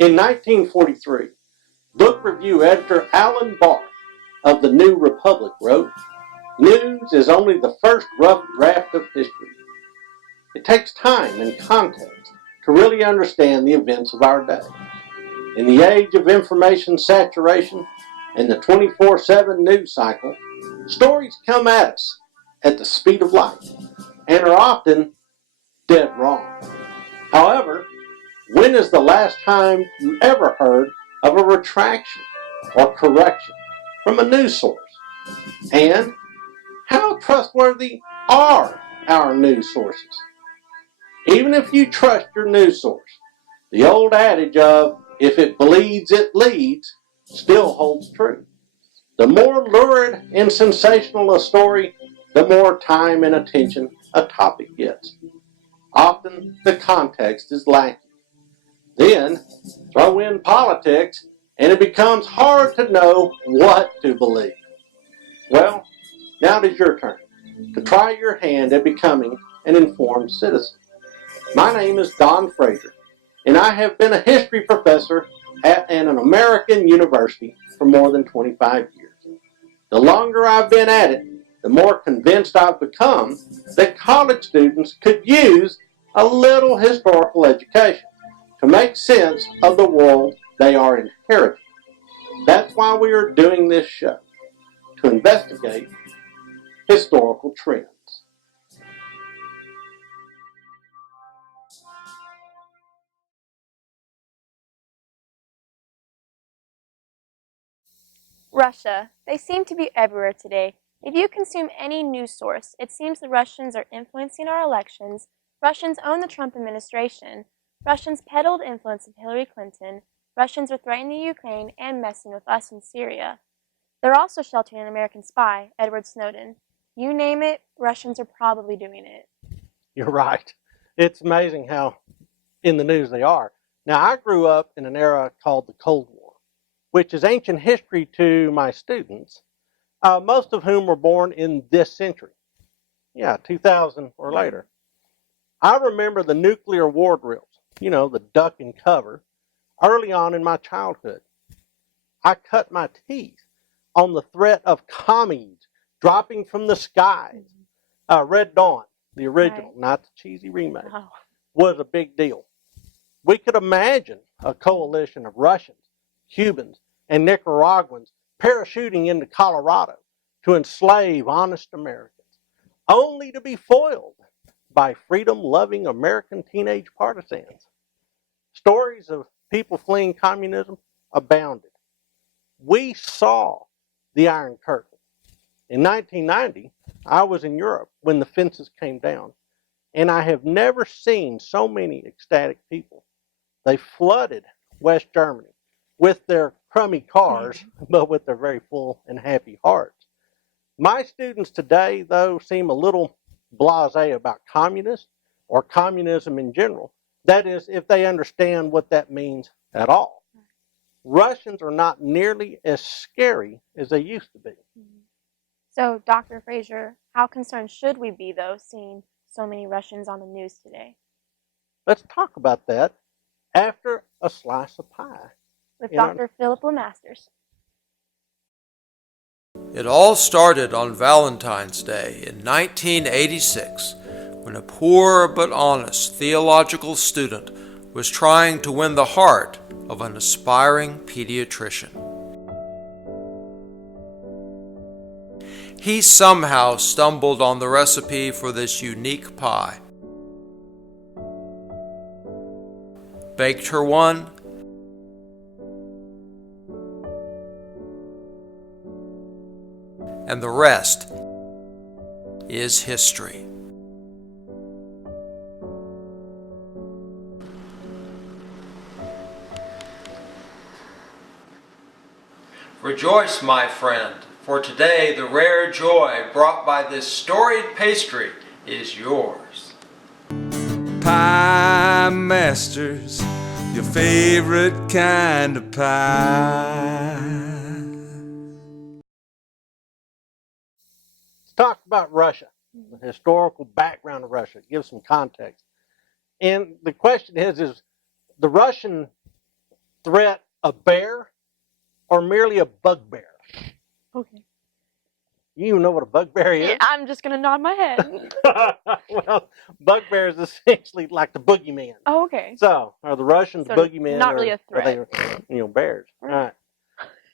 In 1943, book review editor Alan Barth of the New Republic wrote, "News is only the first rough draft of history. It takes time and context to really understand the events of our day. In the age of information saturation and the 24/7 news cycle, stories come at us at the speed of light and are often dead wrong. However, when is the last time you ever heard of a retraction or correction from a news source? And how trustworthy are our news sources? Even if you trust your news source, the old adage of, if it bleeds, it leads, still holds true. The more lurid and sensational a story, the more time and attention a topic gets. Often, the context is lacking. Then, throw in politics, and it becomes hard to know what to believe. Well, now it is your turn to try your hand at becoming an informed citizen. My name is Don Frazier, and I have been a history professor at an American university for more than 25 years. The longer I've been at it, the more convinced I've become that college students could use a little historical education to make sense of the world they are inheriting. That's why we are doing this show, to investigate historical trends. Russia. They seem to be everywhere today. If you consume any news source, it seems the Russians are influencing our elections, Russians own the Trump administration, Russians peddled influence of Hillary Clinton, Russians are threatening the Ukraine and messing with us in Syria. They're also sheltering an American spy, Edward Snowden. You name it, Russians are probably doing it. You're right. It's amazing how in the news they are. Now, I grew up in an era called the Cold War, which is ancient history to my students, most of whom were born in this century. 2000 or later. I remember the nuclear war drills, the duck and cover, early on in my childhood. I cut my teeth on the threat of commies dropping from the skies. Red Dawn, the original, not the cheesy remake, was a big deal. We could imagine a coalition of Russians, Cubans, and Nicaraguans parachuting into Colorado to enslave honest Americans, only to be foiled by freedom-loving American teenage partisans. Stories of people fleeing communism abounded. We saw the Iron Curtain. In 1990, I was in Europe when the fences came down, and I have never seen so many ecstatic people. They flooded West Germany with their crummy cars, but with their very full and happy hearts. My students today, though, seem a little blasé about communists or communism in general. That is, if they understand what that means at all. Russians are not nearly as scary as they used to be. So, Dr. Frazier, how concerned should we be, though, seeing so many Russians on the news today? Let's talk about that after a slice of pie. With Dr. Philip Lemasters. It all started on Valentine's Day in 1986, when a poor but honest theological student was trying to win the heart of an aspiring pediatrician. He somehow stumbled on the recipe for this unique pie, baked her one, and the rest is history. Rejoice, my friend, for today the rare joy brought by this storied pastry is yours. Pie Masters, your favorite kind of pie. Let's talk about Russia, the historical background of Russia, give some context. And the question is the Russian threat a bear or merely a bugbear? Okay. You even know what a bugbear is? Yeah, I'm just gonna nod my head. Well, bugbear is essentially like the boogeyman. Oh, okay. So, are the Russians So boogeymen not or really a are they, threat. bears? All Right. right.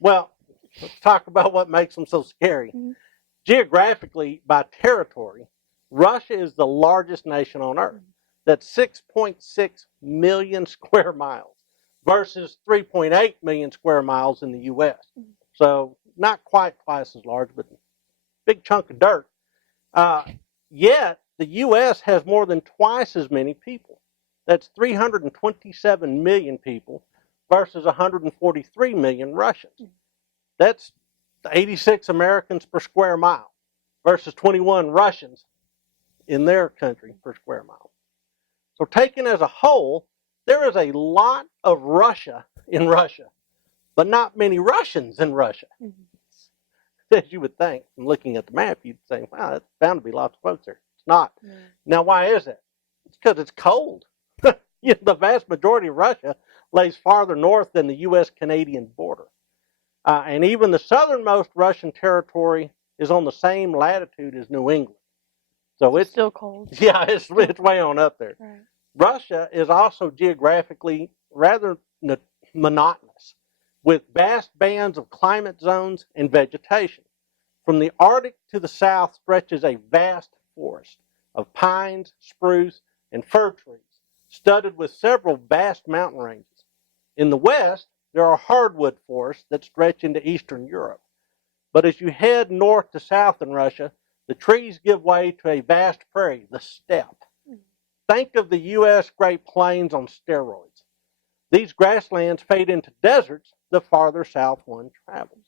Well, let's talk about what makes them so scary. Mhm. Geographically, by territory, Russia is the largest nation on Earth. That's 6.6 million square miles versus 3.8 million square miles in the U.S. So not quite twice as large, but big chunk of dirt. Yet the U.S. has more than twice as many people. That's 327 million people versus 143 million Russians. That's 86 Americans per square mile versus 21 Russians in their country per square mile. So taken as a whole, there is a lot of Russia in Russia, but not many Russians in Russia. As you would think from looking at the map, you'd think, wow, that's bound to be lots of folks there. It's not. Now, why is that? It's because it's cold. The vast majority of Russia lays farther north than the U.S.-Canadian border. And even the southernmost Russian territory is on the same latitude as New England. So it's still cold. Yeah, it's way on up there. Right. Russia is also geographically rather monotonous, with vast bands of climate zones and vegetation. From the Arctic to the south stretches a vast forest of pines, spruce, and fir trees, studded with several vast mountain ranges. In the west, there are hardwood forests that stretch into Eastern Europe. But as you head north to south in Russia, the trees give way to a vast prairie, the steppe. Think of the U.S. Great Plains on steroids. These grasslands fade into deserts the farther south one travels.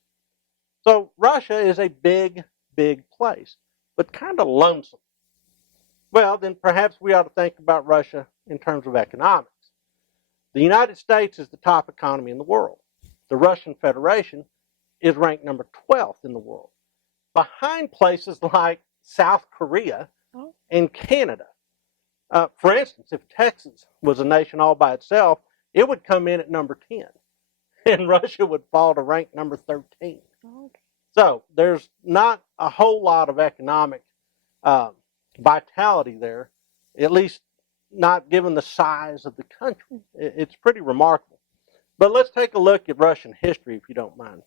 So Russia is a big, big place, but kind of lonesome. Well, then perhaps we ought to think about Russia in terms of economics. The United States is the top economy in the world. The Russian Federation is ranked number 12th in the world, behind places like South Korea and Canada. For instance, if Texas was a nation all by itself, it would come in at number 10, and Russia would fall to rank number 13. Okay. So there's not a whole lot of economic vitality there, at least not given the size of the country. It's pretty remarkable. But let's take a look at Russian history, if you don't mind.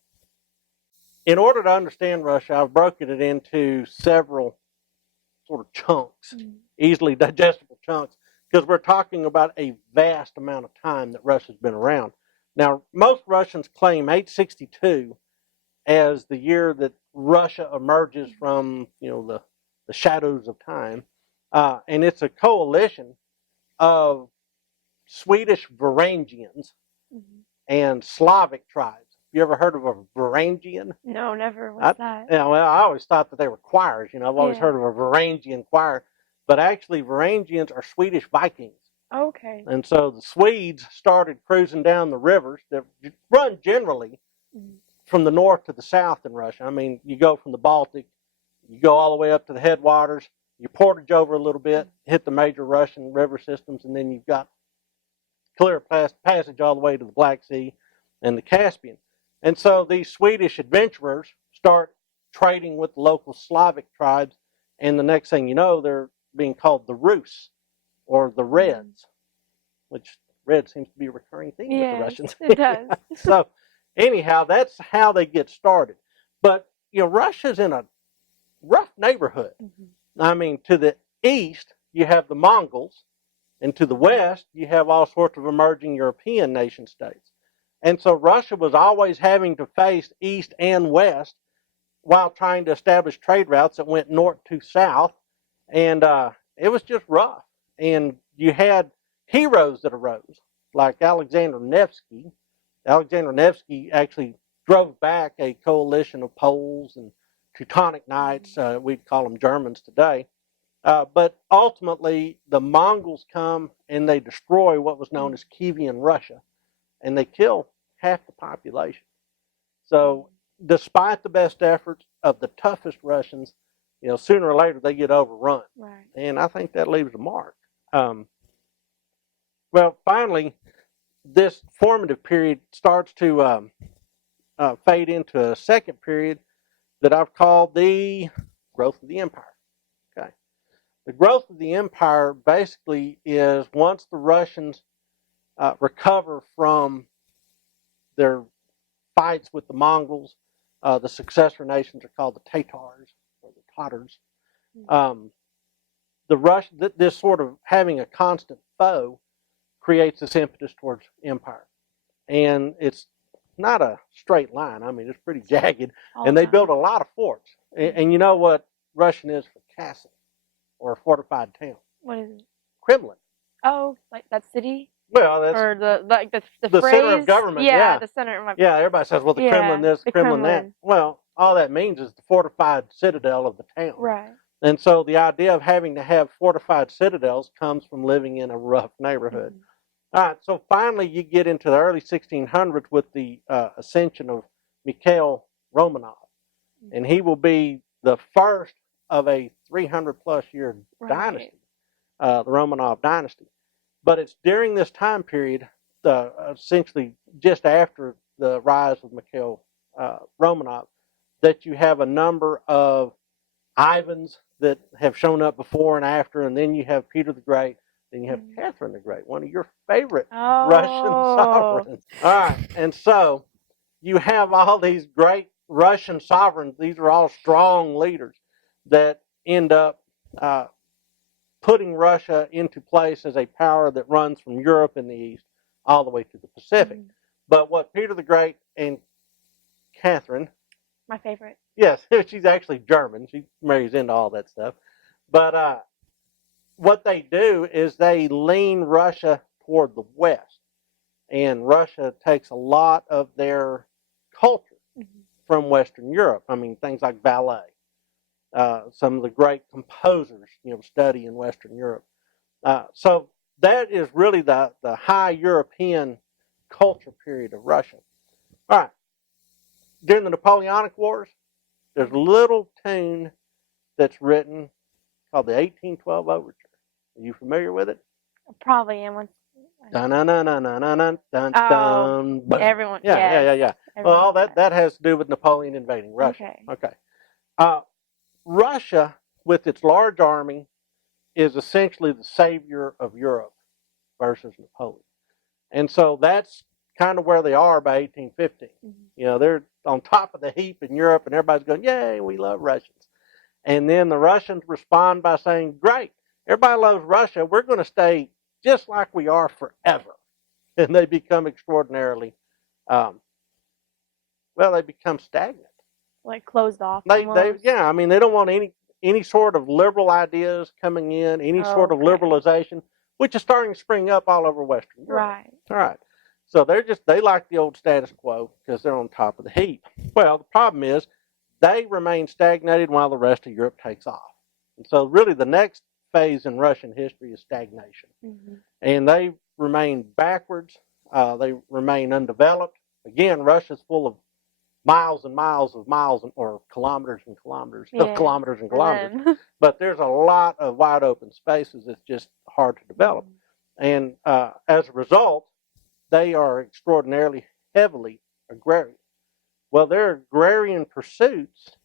In order to understand Russia, I've broken it into several sort of chunks, easily digestible chunks, because we're talking about a vast amount of time that Russia's been around. Now, most Russians claim 862 as the year that Russia emerges from, the shadows of time, and it's a coalition of Swedish Varangians and Slavic tribes. You ever heard of a Varangian? No, never. What's that? Yeah, well, I always thought that they were choirs. I've always heard of a Varangian choir, but actually Varangians are Swedish Vikings. Okay. And so the Swedes started cruising down the rivers that run generally from the north to the south in Russia. I mean, you go from the Baltic, you go all the way up to the headwaters, you portage over a little bit, hit the major Russian river systems, and then you've got clear passage all the way to the Black Sea and the Caspian. And so these Swedish adventurers start trading with the local Slavic tribes, and the next thing you know, they're being called the Rus, or the Reds, which red seems to be a recurring theme with the Russians. It does. So anyhow, that's how they get started. But, Russia's in a rough neighborhood. I mean, to the east, you have the Mongols, and to the west, you have all sorts of emerging European nation states. And so Russia was always having to face east and west while trying to establish trade routes that went north to south. And it was just rough. And you had heroes that arose, like Alexander Nevsky. Alexander Nevsky actually drove back a coalition of Poles and Teutonic Knights. We'd call them Germans today. But ultimately, the Mongols come and they destroy what was known as Kievan Russia, and they kill half the population. So despite the best efforts of the toughest Russians, sooner or later they get overrun. And I think that leaves a mark. Well, finally, this formative period starts to fade into a second period that I've called the growth of the empire. Okay, the growth of the empire basically is once the Russians recover from their fights with the Mongols. The successor nations are called the Tatars or the Tatars. This sort of having a constant foe creates this impetus towards empire, and it's not a straight line. I mean, it's pretty jagged, and they build a lot of forts. And you know what Russian is for castle or a fortified town? What is it? Kremlin. Oh, like that city? Well, that's or the the phrase? center of government. Yeah, the center of my. Yeah, everybody says, well, the Kremlin this, the Kremlin that. Well, all that means is the fortified citadel of the town. Right. And so the idea of having to have fortified citadels comes from living in a rough neighborhood. All right, so finally you get into the early 1600s with the ascension of Mikhail Romanov. And he will be the first of a 300-plus year dynasty, the Romanov dynasty. But it's during this time period, essentially just after the rise of Mikhail Romanov, that you have a number of Ivans that have shown up before and after, and then you have Peter the Great, then you have Catherine the Great, one of your favorite Russian sovereigns. All right, and so you have all these great Russian sovereigns. These are all strong leaders that end up putting Russia into place as a power that runs from Europe in the east all the way to the Pacific. But what Peter the Great and Catherine, my favorite. Yes, she's actually German. She marries into all that stuff. But what they do is they lean Russia toward the west. And Russia takes a lot of their culture from Western Europe. I mean, things like ballet. Some of the great composers, study in Western Europe. So that is really the high European culture period of Russia. All right. During the Napoleonic Wars, there's a little tune that's written called the 1812 Overture. Are you familiar with it? I probably am. Dun-dun-dun-dun-dun-dun-dun. Everyone. Yeah. Well, all that has to do with Napoleon invading Russia. Okay. Russia, with its large army, is essentially the savior of Europe versus Napoleon. And so that's kind of where they are by 1815. They're on top of the heap in Europe, and everybody's going, yay, we love Russians. And then the Russians respond by saying, great, everybody loves Russia. We're going to stay just like we are forever. And they become extraordinarily, they become stagnant. Like closed off. They don't want any sort of liberal ideas coming in, any sort of liberalization, which is starting to spring up all over Western Europe. Right. All right. So they like the old status quo because they're on top of the heap. Well, the problem is they remain stagnated while the rest of Europe takes off. And so really the next phase in Russian history is stagnation. And they remain backwards. They remain undeveloped. Again, Russia's full of miles and miles of miles, or kilometers and kilometers of kilometers and kilometers. But there's a lot of wide open spaces that's just hard to develop. And as a result, they are extraordinarily heavily agrarian. Well, their agrarian pursuits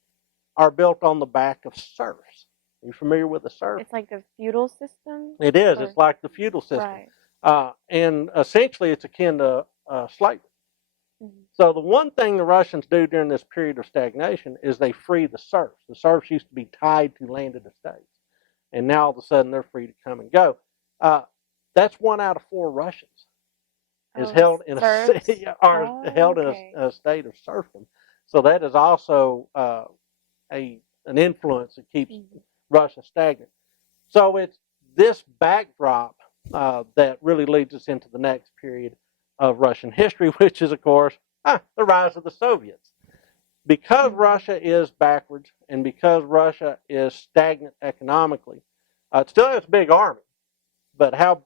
are built on the back of serfs. Are you familiar with a serf? It's like the feudal system? It is. It's like the feudal system. Right. And essentially it's akin to slavery. So the one thing the Russians do during this period of stagnation is they free the serfs. The serfs used to be tied to landed estates. And now all of a sudden they're free to come and go. That's 1 out of 4 Russians is held in a state of serfdom. So that is also an influence that keeps Russia stagnant. So it's this backdrop that really leads us into the next period of Russian history, which is, of course, the rise of the Soviets. Because Russia is backwards and because Russia is stagnant economically, it still has a big army, but how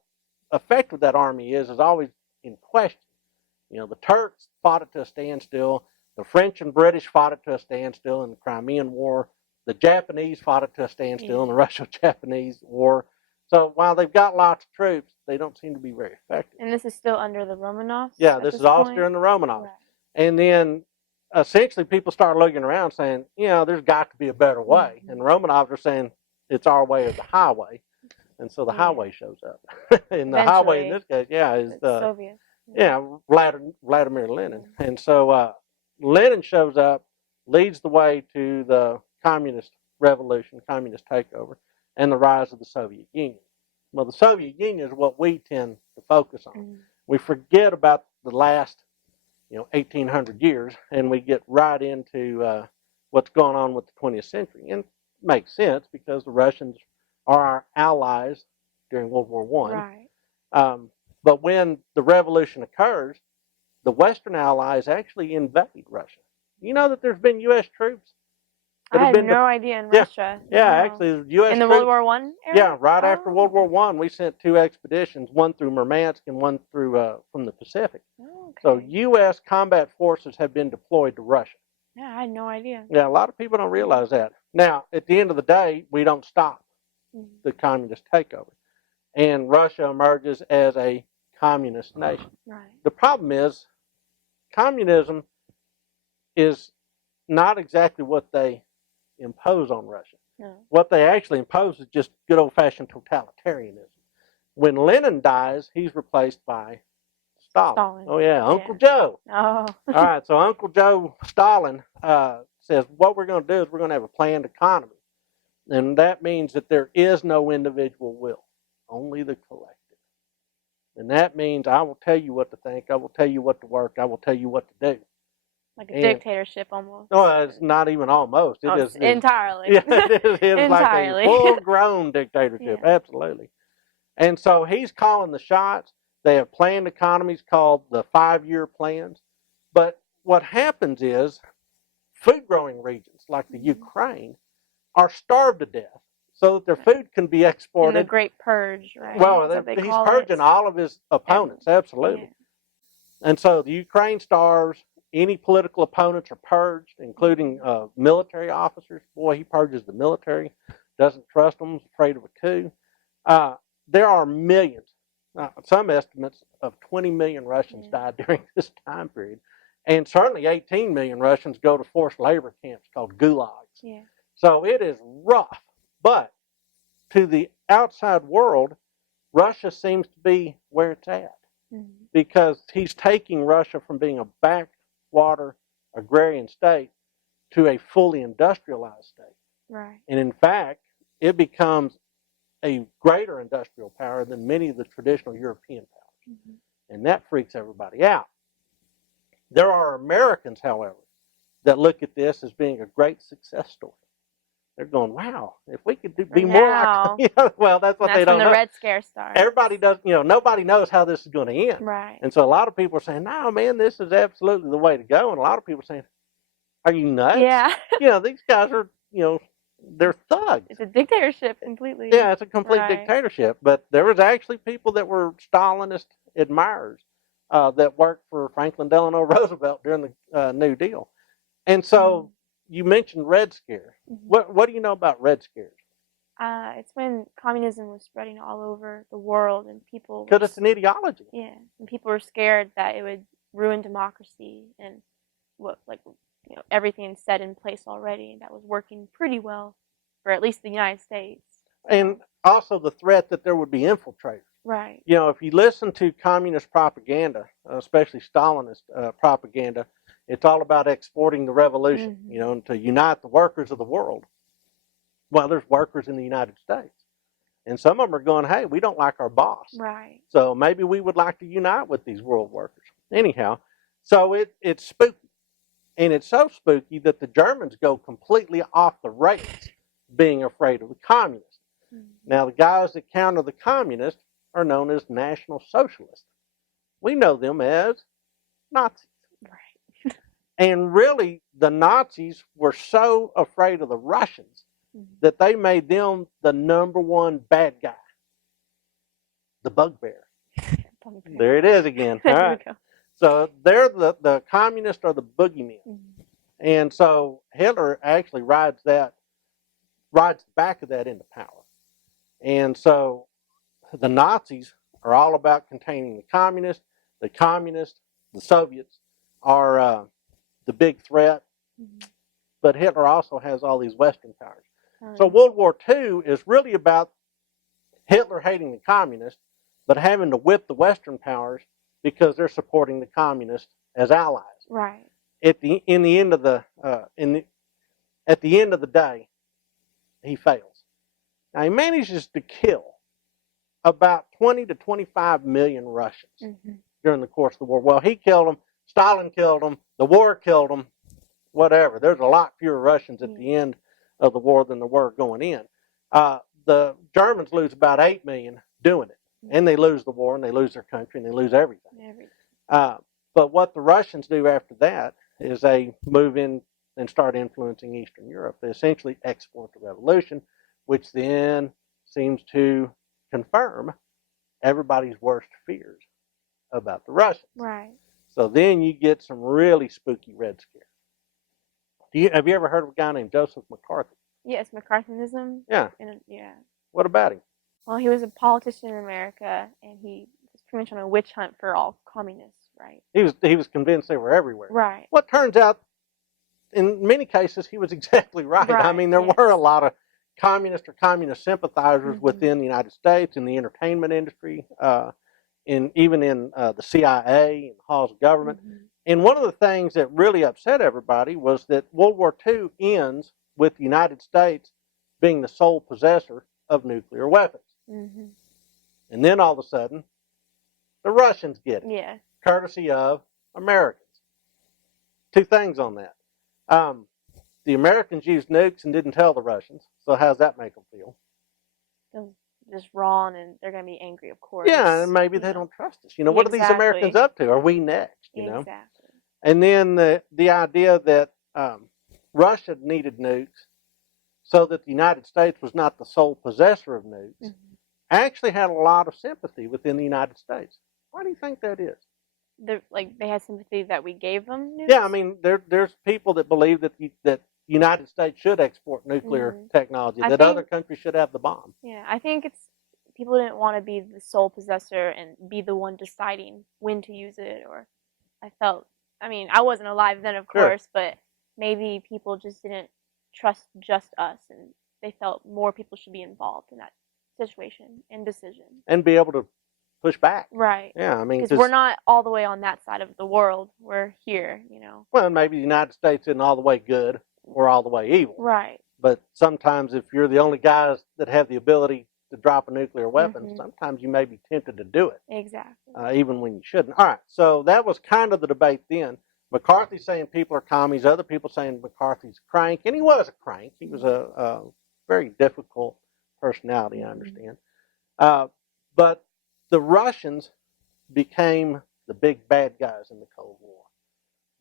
effective that army is always in question. The Turks fought it to a standstill. The French and British fought it to a standstill in the Crimean War. The Japanese fought it to a standstill in the Russo-Japanese War. So while they've got lots of troops, they don't seem to be very effective. And this is still under the Romanovs? Yeah, at this is all point? during the Romanovs. Right. And then essentially people start looking around saying, there's got to be a better way. Mm-hmm. And the Romanovs are saying it's our way or the highway. And so the highway shows up. And the highway in this case, is the Soviet. Vladimir Lenin. Mm-hmm. And so Lenin shows up, leads the way to the communist revolution, communist takeover, and the rise of the Soviet Union. Well, the Soviet Union is what we tend to focus on. Mm-hmm. We forget about the last 1,800 years, and we get right into what's going on with the 20th century. And it makes sense because the Russians are our allies during World War I. Right. But when the revolution occurs, the Western allies actually invade Russia. You know that there's been U.S. troops? I had no idea in Russia. Yeah, actually, the U.S. in the troops, World War I era? Yeah, right after World War I, we sent 2 expeditions, one through Murmansk and one through from the Pacific. Okay. So U.S. combat forces have been deployed to Russia. Yeah, I had no idea. Yeah, a lot of people don't realize that. Now, at the end of the day, we don't stop the communist takeover. And Russia emerges as a communist nation. Right. The problem is, communism is not exactly what they impose on Russia. No. What they actually impose is just good old-fashioned totalitarianism. When Lenin dies, he's replaced by Stalin. Oh, yeah, Uncle Joe. Oh. All right, so Uncle Joe Stalin says, what we're going to do is we're going to have a planned economy. And that means that there is no individual will, only the collective. And that means I will tell you what to think, I will tell you what to work, I will tell you what to do. Like a dictatorship almost. No, it's not even almost. It is entirely. Yeah, it is entirely. Like a full-grown dictatorship, absolutely. And so he's calling the shots. They have planned economies called the 5-year plans. But what happens is food-growing regions like the Ukraine are starved to death so that their food can be exported. In the Great Purge, right? Well, he's purging all of his opponents, absolutely. Yeah. And so the Ukraine starves. Any political opponents are purged, including military officers. Boy, he purges the military, doesn't trust them, is afraid of a coup. There are millions, some estimates of 20 million Russians died during this time period. And certainly 18 million Russians go to forced labor camps called gulags. Yeah. So it is rough. But to the outside world, Russia seems to be where it's at. Mm-hmm. Because he's taking Russia from being a backwater agrarian state to a fully industrialized state. Right. And in fact, it becomes a greater industrial power than many of the traditional European powers. Mm-hmm. And that freaks everybody out. There are Americans, however, that look at this as being a great success story. They're going, wow, if we could be more like... well, that's what they don't know. That's when the Red Scare starts. Everybody does, nobody knows how this is going to end. Right. And so a lot of people are saying, no, man, this is absolutely the way to go. And a lot of people are saying, are you nuts? Yeah. These guys are, they're thugs. It's a dictatorship completely. Yeah, it's a complete dictatorship. But there was actually people that were Stalinist admirers that worked for Franklin Delano Roosevelt during the New Deal. And so you mentioned Red Scare. Mm-hmm. What do you know about Red Scares? It's when communism was spreading all over the world and people... Because it's an ideology. Yeah, and people were scared that it would ruin democracy and everything set in place already that was working pretty well for at least the United States. And also the threat that there would be infiltrators. Right. If you listen to communist propaganda, especially Stalinist propaganda, it's all about exporting the revolution, to unite the workers of the world. Well, there's workers in the United States. And some of them are going, hey, we don't like our boss. Right. So maybe we would like to unite with these world workers. Anyhow, so it's spooky. And it's so spooky that the Germans go completely off the rails being afraid of the communists. Mm-hmm. Now, the guys that counter the communists are known as National Socialists. We know them as Nazis. Right. And really, the Nazis were so afraid of the Russians that they made them the number one bad guy. The bugbear. There it is again. All right. So they're the communists are the boogeymen. Mm-hmm. And so Hitler actually rides the back of that into power. And so the Nazis are all about containing the communists. The Soviets are the big threat. Mm-hmm. But Hitler also has all these Western powers. Oh, So yeah. World War II is really about Hitler hating the communists, but having to whip the Western powers because they're supporting the communists as allies. Right. At the end of the day, he fails. Now he manages to kill about 20 to 25 million Russians Mm-hmm. during the course of the war. Well, he killed them. Stalin killed them. The war killed them. Whatever. There's a lot fewer Russians at the end of the war than there were going in. The Germans lose about 8 million doing it. And they lose the war, and they lose their country, and they lose everything. But what the Russians do after that is they move in and start influencing Eastern Europe. They essentially export the revolution, which then seems to confirm everybody's worst fears about the Russians. Right. So then you get some really spooky Red Scare. Have you ever heard of a guy named Joseph McCarthy? Yes, McCarthyism. Yeah. Yeah. What about him? Well, he was a politician in America, and he was pretty much on a witch hunt for all communists, right? He was convinced they were everywhere. Right. What turns out, in many cases, he was exactly right. I mean, there were a lot of communist or communist sympathizers within the United States, in the entertainment industry, even in the CIA and halls of government. And one of the things that really upset everybody was that World War II ends with the United States being the sole possessor of nuclear weapons. And then all of a sudden, the Russians get it, courtesy of Americans. Two things on that. The Americans used nukes and didn't tell the Russians, so how's that make them feel? Just wrong, and they're going to be angry, of course. Yeah, and maybe they don't trust us. What are these Americans up to? Are we next? Exactly. And then the idea that Russia needed nukes so that the United States was not the sole possessor of nukes actually had a lot of sympathy within the United States. Why do you think that is? They had sympathy that we gave them nukes? Yeah, I mean, there's people that believe that the United States should export nuclear technology, that other countries should have the bomb. Yeah, I think it's people didn't want to be the sole possessor and be the one deciding when to use it. Or I wasn't alive then, of course, but maybe people just didn't trust just us, and they felt more people should be involved in that situation and decision. And be able to push back. Right. Yeah, I mean, because we're not all the way on that side of the world. We're here, Well, maybe the United States isn't all the way good or all the way evil. Right. But sometimes if you're the only guys that have the ability to drop a nuclear weapon, sometimes you may be tempted to do it. Exactly. Even when you shouldn't. All right, so that was kind of the debate then. McCarthy saying people are commies, other people saying McCarthy's a crank, and he was a crank. He was a very difficult personality, I understand. But the Russians became the big bad guys in the Cold War.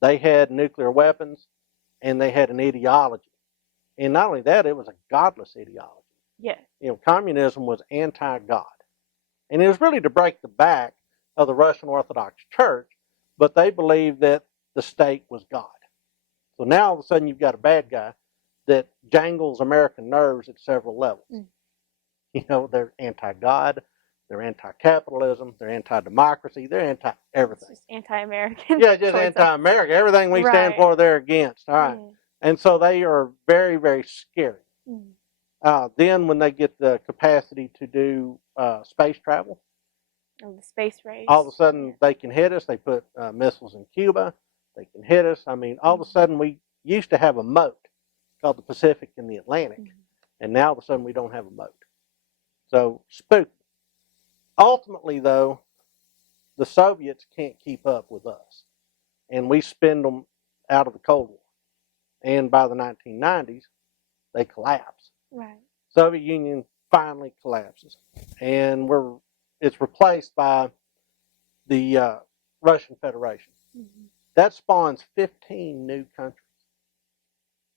They had nuclear weapons, and they had an ideology. And not only that, it was a godless ideology. Yeah. Communism was anti-God. And it was really to break the back of the Russian Orthodox Church, but they believed that the state was God. So now all of a sudden you've got a bad guy that jangles American nerves at several levels. They're anti-God, they're anti-capitalism, they're anti-democracy, they're anti-everything. It's just anti-American. Yeah, just anti-American. Everything we stand for, they're against. All right. And so they are very, very scary. Then when they get the capacity to do space travel, the space race, all of a sudden they can hit us. They put missiles in Cuba. They can hit us. I mean, all of a sudden we used to have a moat called the Pacific and the Atlantic, and now all of a sudden we don't have a moat. So spooky. Ultimately, though, the Soviets can't keep up with us, and we spin them out of the Cold War. And by the 1990s, they collapse. Right. Soviet Union finally collapses, and it's replaced by the Russian Federation. That spawns 15 new countries.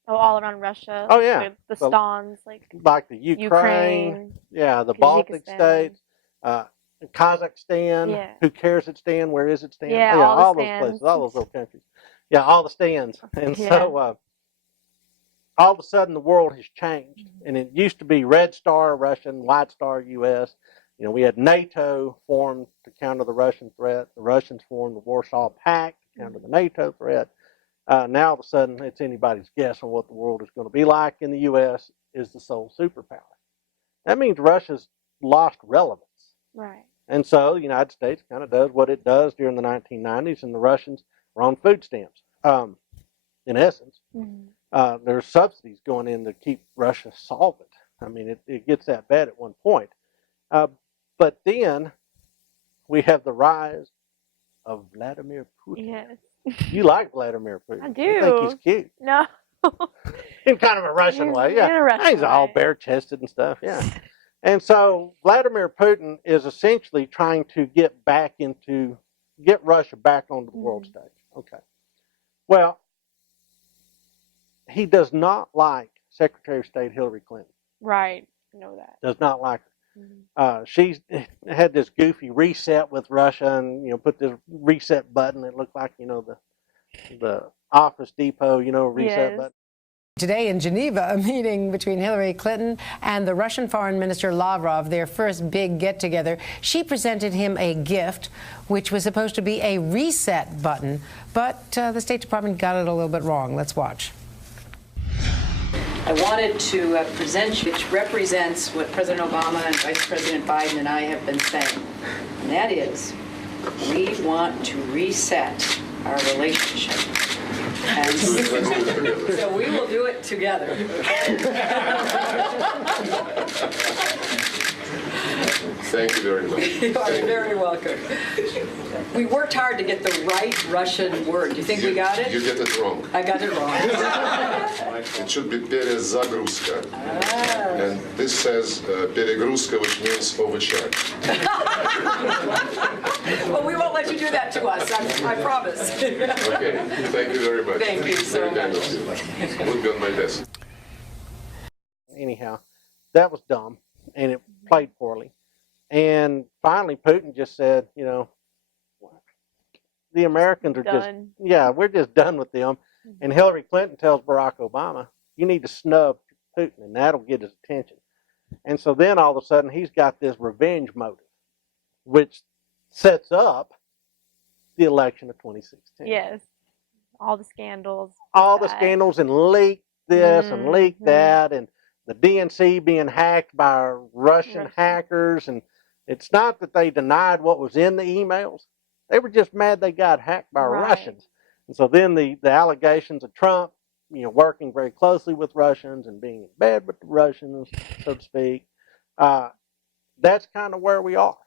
Oh, all around Russia. Oh, yeah. The Stans, like the Ukraine. Yeah, the Baltic states. Kazakhstan. Yeah. Who cares it stand? Where is it stand? Yeah, all the those stands. places, all those little countries. Yeah, all the stands. And so all of a sudden the world has changed. And it used to be Red Star Russian, White Star U.S. You know, we had NATO formed to counter the Russian threat. The Russians formed the Warsaw Pact to counter the NATO threat. Now, all of a sudden, it's anybody's guess on what the world is going to be like, and the U.S. is the sole superpower. That means Russia's lost relevance. Right. And so the United States kind of does what it does during the 1990s, and the Russians were on food stamps. In essence, there's subsidies going in to keep Russia solvent. I mean, it gets that bad at one point. But then we have the rise of Vladimir Putin. Yes. You like Vladimir Putin. I do. You think he's cute. No. In kind of a Russian way, yeah. In a Russian He's all way. bare-chested and stuff, yeah. And so Vladimir Putin is essentially trying to get Russia back onto the world stage. Okay. Well, he does not like Secretary of State Hillary Clinton. Right. I know that. Does not like her. She's had this goofy reset with Russia, and put this reset button. It looked like the Office Depot, reset button. Today in Geneva, a meeting between Hillary Clinton and the Russian Foreign Minister Lavrov, their first big get-together. She presented him a gift, which was supposed to be a reset button, but the State Department got it a little bit wrong. Let's watch. I wanted to present you, which represents what President Obama and Vice President Biden and I have been saying, and that is, we want to reset our relationship. And so we will do it together. Thank you very much. You are very welcome. We worked hard to get the right Russian word. Do you think we got it? You get it wrong. I got it wrong. It should be перезагрузка. And this says перегрузка, which means overcharge. Well, we won't let you do that to us, I promise. Okay, thank you very much. Thank you so much. Would be on my desk. Anyhow, that was dumb, and it played poorly. And finally, Putin just said, the Americans are Done. we're just done with them. And Hillary Clinton tells Barack Obama, you need to snub Putin, and that'll get his attention. And so then all of a sudden, he's got this revenge motive, which sets up the election of 2016. Yes. All the scandals. All the scandals, and leak this and leak that, and the DNC being hacked by Russian hackers. And it's not that they denied what was in the emails. They were just mad they got hacked by Russians. And so then the allegations of Trump, working very closely with Russians and being in bed with the Russians, so to speak, that's kind of where we are.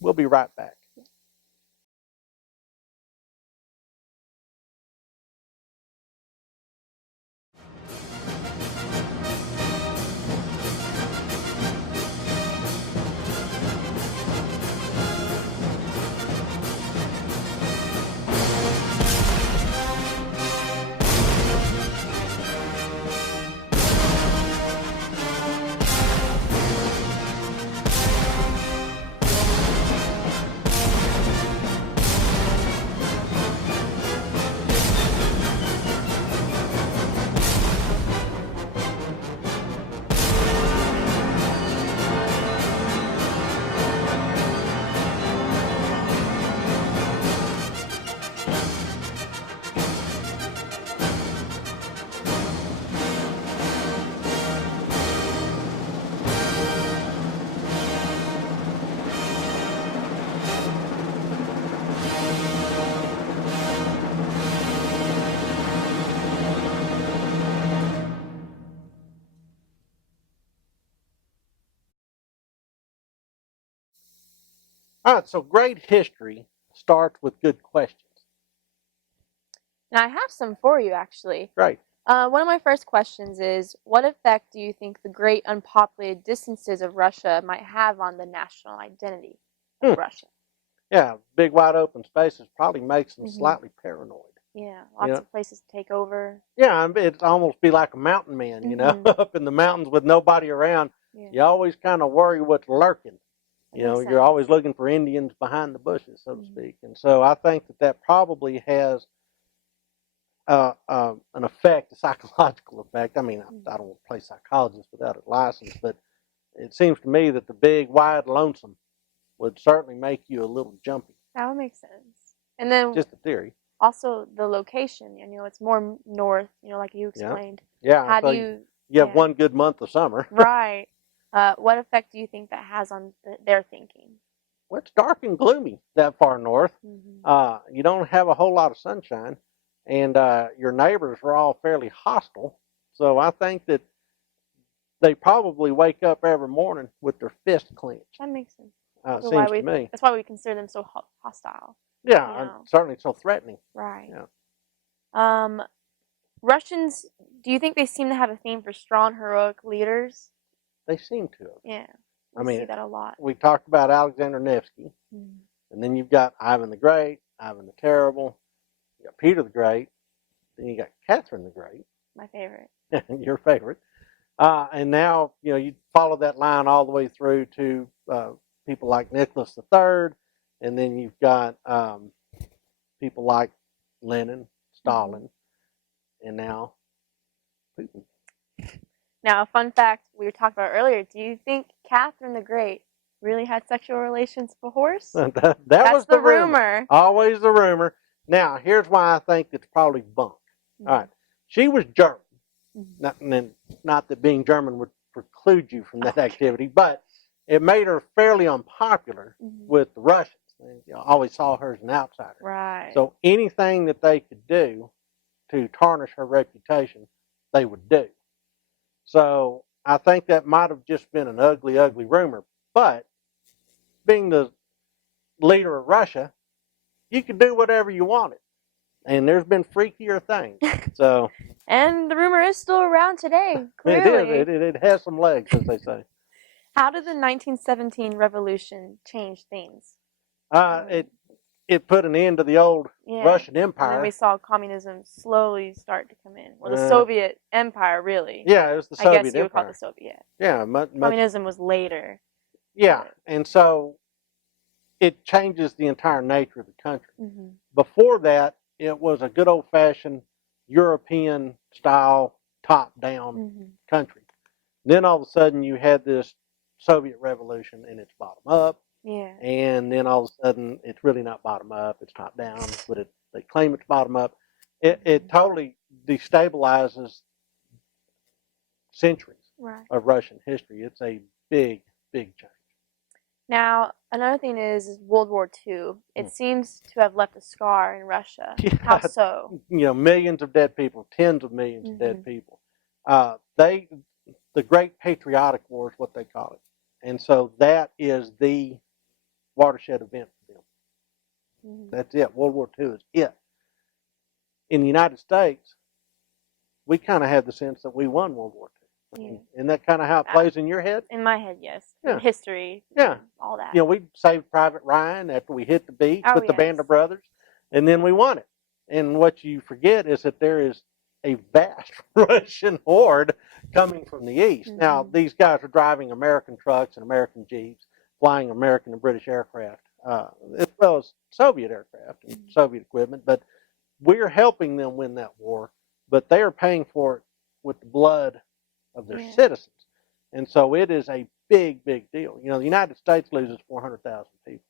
We'll be right back. All right, so great history starts with good questions. Now, I have some for you, actually. Great. One of my first questions is, what effect do you think the great unpopulated distances of Russia might have on the national identity of Russia? Yeah, big wide open spaces probably makes them slightly paranoid. Yeah, lots of places to take over. Yeah, it'd almost be like a mountain man, up in the mountains with nobody around. Yeah. You always kind of worry what's lurking. You're always looking for Indians behind the bushes, so to speak. And so I think that probably has an effect, a psychological effect. I mean, I don't want to play psychologist without a license, but it seems to me that the big, wide lonesome would certainly make you a little jumpy. That would make sense. And then Just a theory. also the location, it's more north, like you explained. Yeah. How So do you have one good month of summer. Right. What effect do you think that has on their thinking? Well, it's dark and gloomy that far north. Mm-hmm. You don't have a whole lot of sunshine, and your neighbors are all fairly hostile. So I think that they probably wake up every morning with their fist clenched. That makes sense. Seems to me. That's why we consider them so hostile. Yeah, certainly so threatening. Right. Yeah. Russians, do you think they seem to have a theme for strong, heroic leaders? They seem to. Yeah. I We see that a lot. We talked about Alexander Nevsky, and then you've got Ivan the Great, Ivan the Terrible, you got Peter the Great, then you got Catherine the Great. My favorite. Your favorite. And now, you follow that line all the way through to people like Nicholas III, and then you've got people like Lenin, Stalin, and now Putin. Now, a fun fact we were talking about earlier, do you think Catherine the Great really had sexual relations with a horse? That was the rumor. Always the rumor. Now, here's why I think it's probably bunk. All right. She was German. Not that being German would preclude you from that activity, but it made her fairly unpopular with the Russians. They always saw her as an outsider. Right. So anything that they could do to tarnish her reputation, they would do. So I think that might have just been an ugly, ugly rumor. But being the leader of Russia, you could do whatever you wanted. And there's been freakier things. So. And the rumor is still around today, clearly. It has some legs, as they say. How did the 1917 revolution change things? It put an end to the old Russian Empire. And then we saw communism slowly start to come in. Well, the Soviet Empire, really. Yeah, it was the Soviet Empire. I guess you would call it the Soviet. Yeah. Communism was later. Yeah, and so it changes the entire nature of the country. Before that, it was a good old-fashioned European-style, top-down country. Then all of a sudden you had this Soviet revolution, and it's bottom up. Yeah. And then all of a sudden it's really not bottom up; it's top down. But they claim it's bottom up. It totally destabilizes centuries of Russian history. It's a big, big change. Now, another thing is World War II. It seems to have left a scar in Russia. Yeah. How so? Millions of dead people, tens of millions of dead people. The Great Patriotic War is what they call it. And so that is the watershed event for them. That's it. World War II is it. In the United States, we kind of have the sense that we won World War II. Isn't that kind of how it plays in your head? In my head, yes. Yeah. In history. Yeah. All that. We saved Private Ryan after we hit the beach with the Band of Brothers, and then we won it. And what you forget is that there is a vast Russian horde coming from the east. Now, these guys are driving American trucks and American Jeeps, flying American and British aircraft, as well as Soviet aircraft and Soviet equipment. But we're helping them win that war, but they are paying for it with the blood of their citizens. And so it is a big, big deal. The United States loses 400,000 people.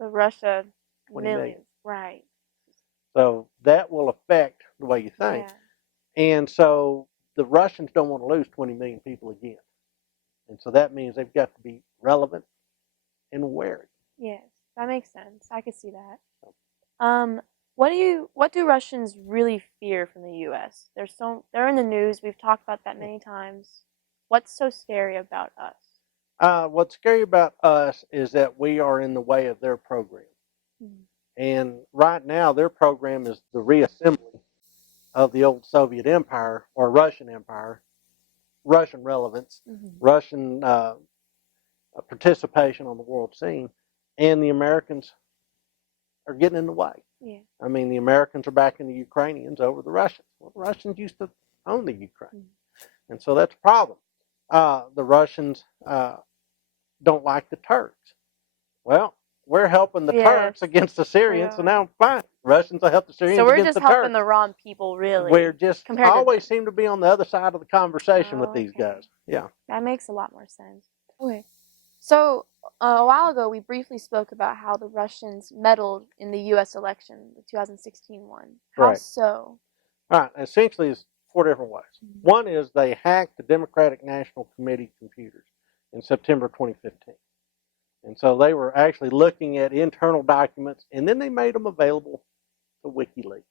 But Russia, 20 millions. million. Right. So that will affect the way you think. Yeah. And so the Russians don't want to lose 20 million people again. And so that means they've got to be relevant and wary. Yes, that makes sense. I could see that. What do Russians really fear from the U.S.? They're in the news. We've talked about that many times. What's so scary about us? What's scary about us is that we are in the way of their program. And right now, their program is the reassembly of the old Soviet Empire or Russian Empire, Russian relevance, Russian participation on the world scene, and the Americans are getting in the way. Yeah. I mean, the Americans are backing the Ukrainians over the Russians. Well, the Russians used to own the Ukraine, and so that's a problem. The Russians don't like the Turks. Well, we're helping the Turks against the Syrians, so now fine. Russians will help the Syrians So we're against just the helping Turks. the wrong people, really. We're just compared to always them. seem to be on the other side of the conversation with these Okay. guys. Yeah. That makes a lot more sense. Okay. So a while ago, we briefly spoke about how the Russians meddled in the U.S. election, the 2016 one. How Right. so? All right. Essentially, it's 4 different ways. One is they hacked the Democratic National Committee computers in September 2015. And so they were actually looking at internal documents, and then they made them available to WikiLeaks.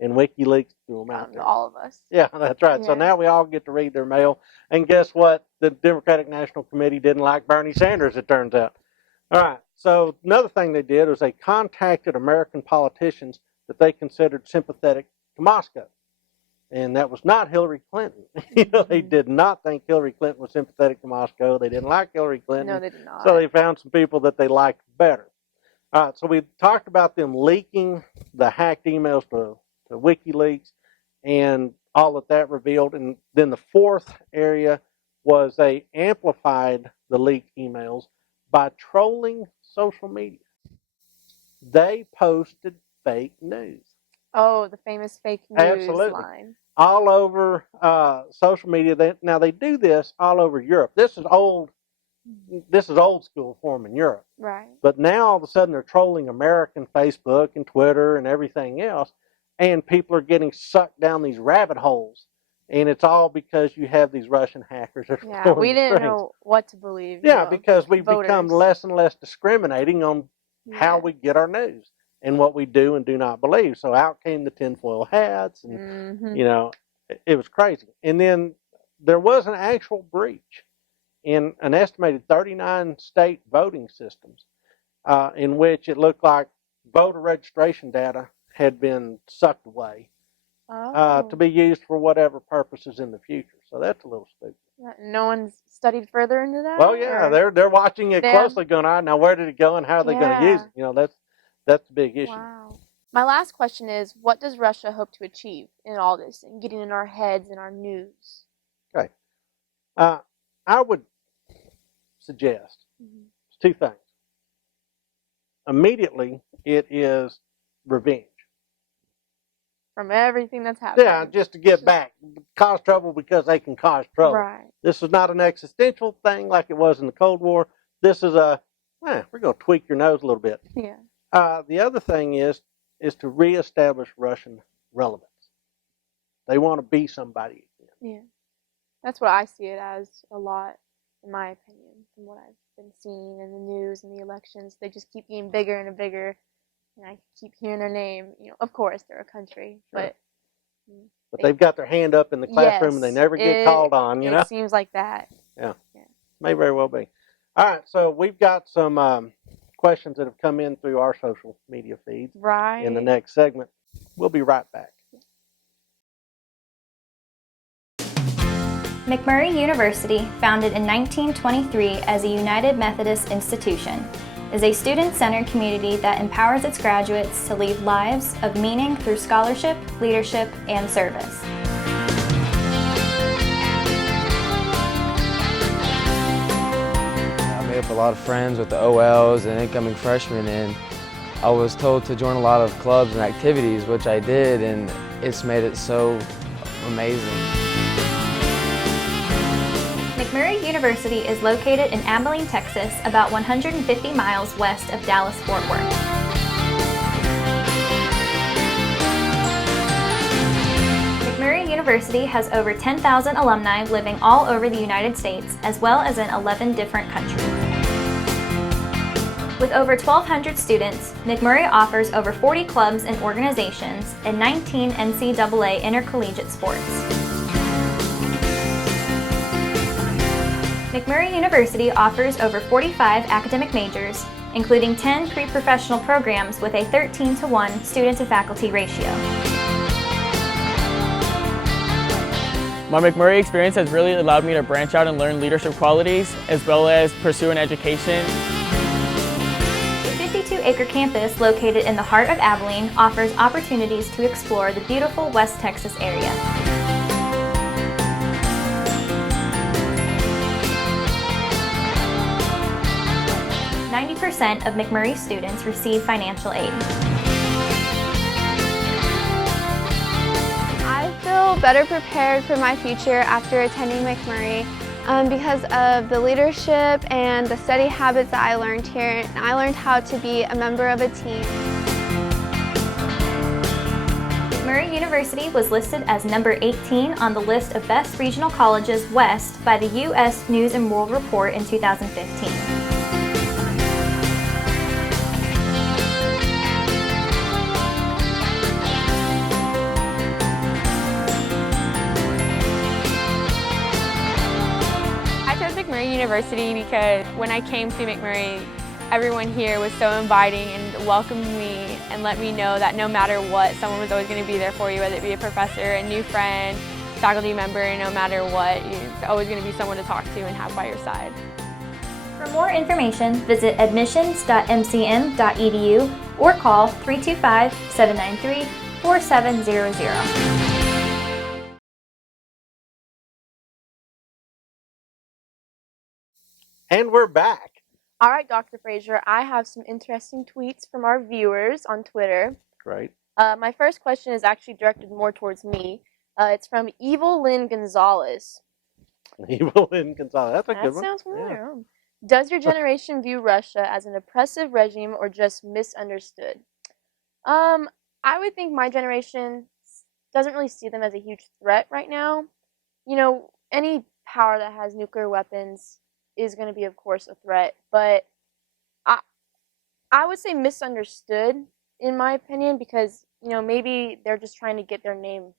And WikiLeaks threw them out there. All of us. Yeah, that's right. So Yeah. now we all get to read their mail. And guess what? The Democratic National Committee didn't like Bernie Sanders, it turns out. All right. So another thing they did was they contacted American politicians that they considered sympathetic to Moscow. And that was not Hillary Clinton. They did not think Hillary Clinton was sympathetic to Moscow. They didn't like Hillary Clinton. No, they did not. So they found some people that they liked better. All right, so we talked about them leaking the hacked emails to WikiLeaks and all that revealed. And then the fourth area was they amplified the leaked emails by trolling social media. They posted fake news. Oh, the famous fake news Absolutely. line. All over social media. Now they do this all over Europe. This is old school for them in Europe. Right. But now all of a sudden they're trolling American Facebook and Twitter and everything else, and people are getting sucked down these rabbit holes. And it's all because you have these Russian hackers that are Yeah, pulling we the didn't strings. know what to believe. Yeah, because we've voters. become less and less discriminating on how we get our news and what we do and do not believe. So out came the tinfoil hats, and it was crazy. And then there was an actual breach in an estimated 39 state voting systems, in which it looked like voter registration data had been sucked away to be used for whatever purposes in the future. So that's a little stupid. No one's studied further into that? Well, yeah, they're watching it closely, going, all right, now where did it go and how are they going to use it? That's the big issue. Wow. My last question is, what does Russia hope to achieve in all this and getting in our heads and our news? Okay. I would suggest 2 things. Immediately, it is revenge. From everything that's happened. Yeah, just to get back. Cause trouble because they can cause trouble. Right. This is not an existential thing like it was in the Cold War. This is we're going to tweak your nose a little bit. Yeah. The other thing is to reestablish Russian relevance. They want to be somebody again. Yeah. That's what I see it as a lot, in my opinion, from what I've been seeing in the news and the elections. They just keep getting bigger and bigger. And I keep hearing their name. Of course, they're a country, but they've got their hand up in the classroom and they never get called on. It seems like that. Yeah. May very well be. All right, so we've got some questions that have come in through our social media feeds. Right. In the next segment. We'll be right back. McMurry University, founded in 1923 as a United Methodist institution, is a student-centered community that empowers its graduates to lead lives of meaning through scholarship, leadership, and service. I made up a lot of friends with the OLs and incoming freshmen, and I was told to join a lot of clubs and activities, which I did, and it's made it so amazing. McMurry University is located in Abilene, Texas, about 150 miles west of Dallas-Fort Worth. McMurry University has over 10,000 alumni living all over the United States, as well as in 11 different countries. With over 1,200 students, McMurry offers over 40 clubs and organizations and 19 NCAA intercollegiate sports. McMurry University offers over 45 academic majors, including 10 pre-professional programs with a 13-to-1 student-to-faculty ratio. My McMurry experience has really allowed me to branch out and learn leadership qualities, as well as pursue an education. The 52-acre campus located in the heart of Abilene offers opportunities to explore the beautiful West Texas area. 90% of McMurry students receive financial aid. feel better prepared for my future after attending McMurray because of the leadership and the study habits that I learned here. I learned how to be a member of a team. McMurray University was listed as number 18 on the list of best regional colleges west by the U.S. News and World Report in 2015. I chose McMurray University because when I came to McMurray, everyone here was so inviting and welcomed me and let me know that no matter what, someone was always going to be there for you, whether it be a professor, a new friend, faculty member, no matter what, there's always going to be someone to talk to and have by your side. For more information, visit admissions.mcm.edu or call 325-793-4700. And we're back. All right, Dr. Frazier, I have some interesting tweets from our viewers on Twitter. Great. My first question is actually directed more towards me. It's from Evil Lynn Gonzalez. Evil Lynn Gonzalez. That's a good one. That sounds familiar. Yeah. Does your generation view Russia as an oppressive regime or just misunderstood? I would think my generation doesn't really see them as a huge threat right now. You know, any power that has nuclear weapons is going to be, of course, a threat. But I would say misunderstood, in my opinion, because, you know, maybe they're just trying to get their name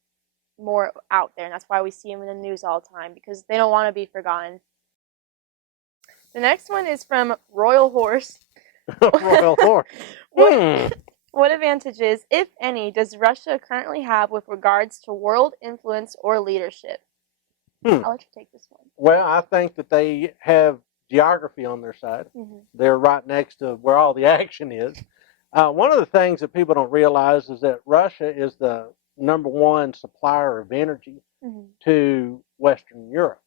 more out there. And that's why we see them in the news all the time, because they don't want to be forgotten. The next one is from Royal Horse. Royal Horse. What advantages, if any, does Russia currently have with regards to world influence or leadership? I'll let you take this one. Well, I think that they have geography on their side. Mm-hmm. They're right next to where all the action is. One of the things that people don't realize is that Russia is the #1 supplier of energy to Western Europe.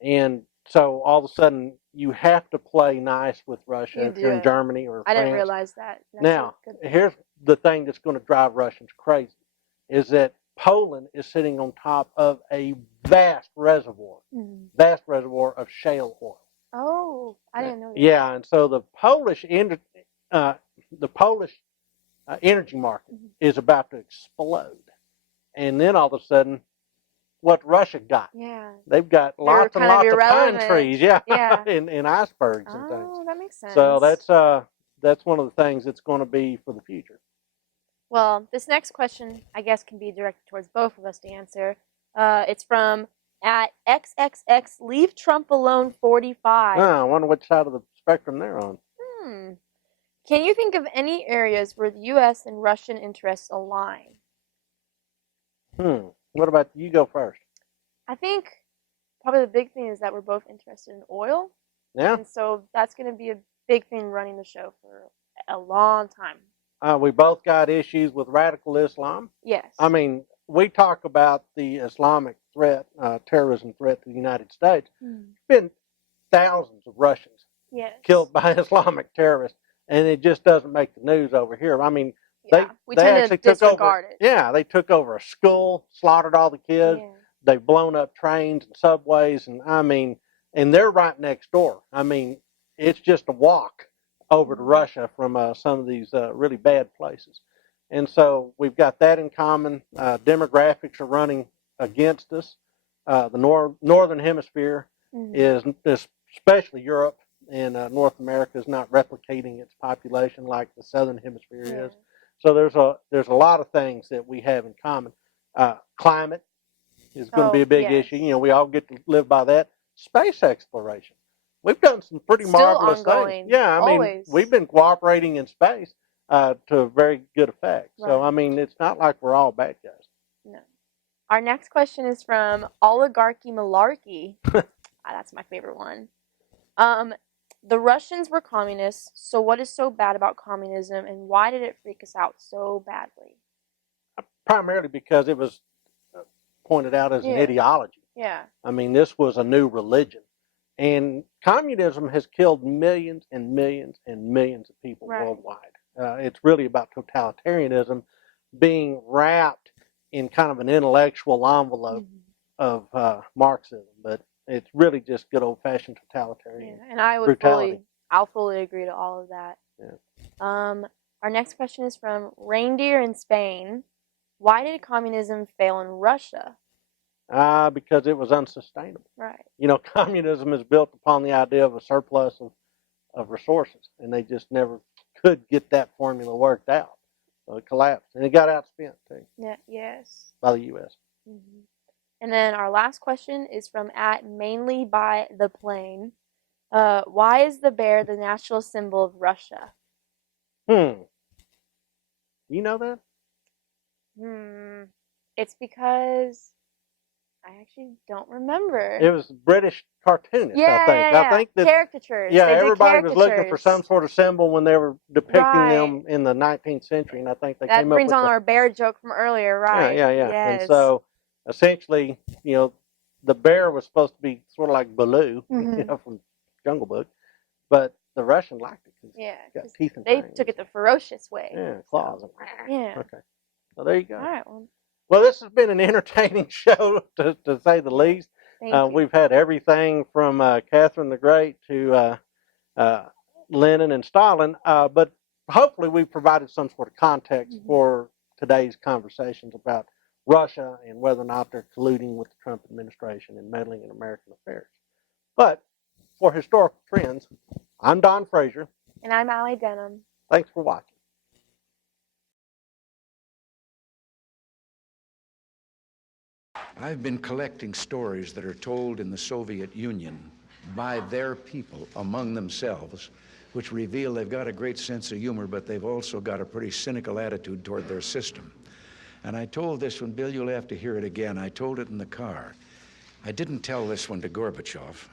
And so all of a sudden, you have to play nice with Russia if you're in Germany or France. I didn't realize that. Now, here's the thing that's going to drive Russians crazy, is that Poland is sitting on top of a vast reservoir of shale oil. Oh, I didn't know that. Yeah, and so the Polish energy market is about to explode. And then all of a sudden, what Russia got? Yeah. They've got lots and lots of pine trees, and icebergs and things. Oh, that makes sense. So that's one of the things that's going to be for the future. Well, this next question, I guess, can be directed towards both of us to answer. It's from @XXX Leave Trump Alone 45. I wonder which side of the spectrum they're on. Can you think of any areas where the U.S. and Russian interests align? What about you? Go first. I think probably the big thing is that we're both interested in oil. Yeah. And so that's going to be a big thing running the show for a long time. We both got issues with radical Islam. Yes. I mean, we talk about the Islamic threat, terrorism threat to the United States. There's been thousands of Russians killed by Islamic terrorists, and it just doesn't make the news over here. I mean, they actually took over. Yeah, they took over a school, slaughtered all the kids. Yeah. They've blown up trains and subways, and I mean, and they're right next door. I mean, it's just a walk over to Russia from some of these really bad places. And so we've got that in common. Demographics are running against us. The northern hemisphere is, especially Europe and North America, is not replicating its population like the southern hemisphere is. So there's a lot of things that we have in common. Climate is going to be a big issue. You know, we all get to live by that. Space exploration. We've done some pretty marvelous things. Yeah, I mean, we've been cooperating in space to very good effect. Right. So, I mean, it's not like we're all bad guys. No. Our next question is from Oligarchy Malarkey. That's my favorite one. The Russians were communists, so what is so bad about communism, and why did it freak us out so badly? Primarily because it was pointed out as an ideology. Yeah. I mean, this was a new religion. And communism has killed millions and millions and millions of people worldwide. It's really about totalitarianism being wrapped in kind of an intellectual envelope of Marxism, but it's really just good old-fashioned totalitarian And I would brutality. I'll fully agree to all of that. Yeah. Our next question is from Reindeer in Spain. Why did communism fail in Russia? Because it was unsustainable. Right. You know, communism is built upon the idea of a surplus of resources, and they just never could get that formula worked out. So it collapsed, and it got outspent, too. Yeah, yes. By the U.S. Mm-hmm. And then our last question is from @mainly by the plane. Why is the bear the national symbol of Russia? You know that? It's because I actually don't remember. It was British cartoonists, yeah, I think. Yeah. I think that caricatures. Yeah, they everybody was looking for some sort of symbol when they were depicting them in the 19th century, and I think they came up with that brings on our bear joke from earlier, right? Yeah. Yes. And so, essentially, you know, the bear was supposed to be sort of like Baloo, you know, from Jungle Book, but the Russian liked it because it got teeth and they fangs. took it the ferocious way. Yeah, claws. So, yeah. Okay. So there you go. All right. Well, this has been an entertaining show, to say the least. Thank you. We've had everything from Catherine the Great to Lenin and Stalin, but hopefully we've provided some sort of context for today's conversations about Russia and whether or not they're colluding with the Trump administration and meddling in American affairs. But for Historical Trends, I'm Don Frazier. And I'm Allie Denham. Thanks for watching. I've been collecting stories that are told in the Soviet Union by their people among themselves, which reveal they've got a great sense of humor, but they've also got a pretty cynical attitude toward their system. And I told this one, Bill, you'll have to hear it again. I told it in the car. I didn't tell this one to Gorbachev.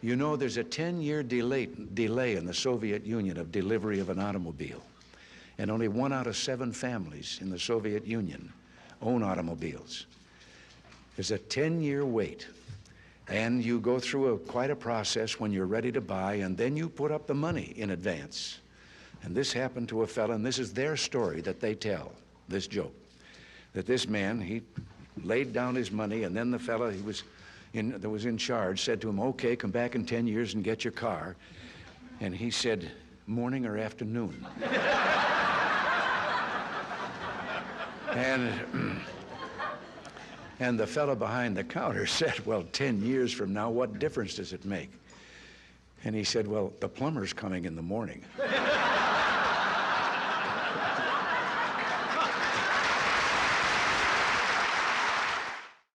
You know, there's a 10-year delay in the Soviet Union of delivery of an automobile. And only 1 out of 7 families in the Soviet Union own automobiles. There's a 10-year wait. And you go through quite a process when you're ready to buy, and then you put up the money in advance. And this happened to a fella, and this is their story that they tell, this joke, that this man, he laid down his money, and then the fella that was in charge said to him, okay, come back in 10 years and get your car. And he said, morning or afternoon? And the fellow behind the counter said, well, 10 years from now, what difference does it make? And he said, well, the plumber's coming in the morning.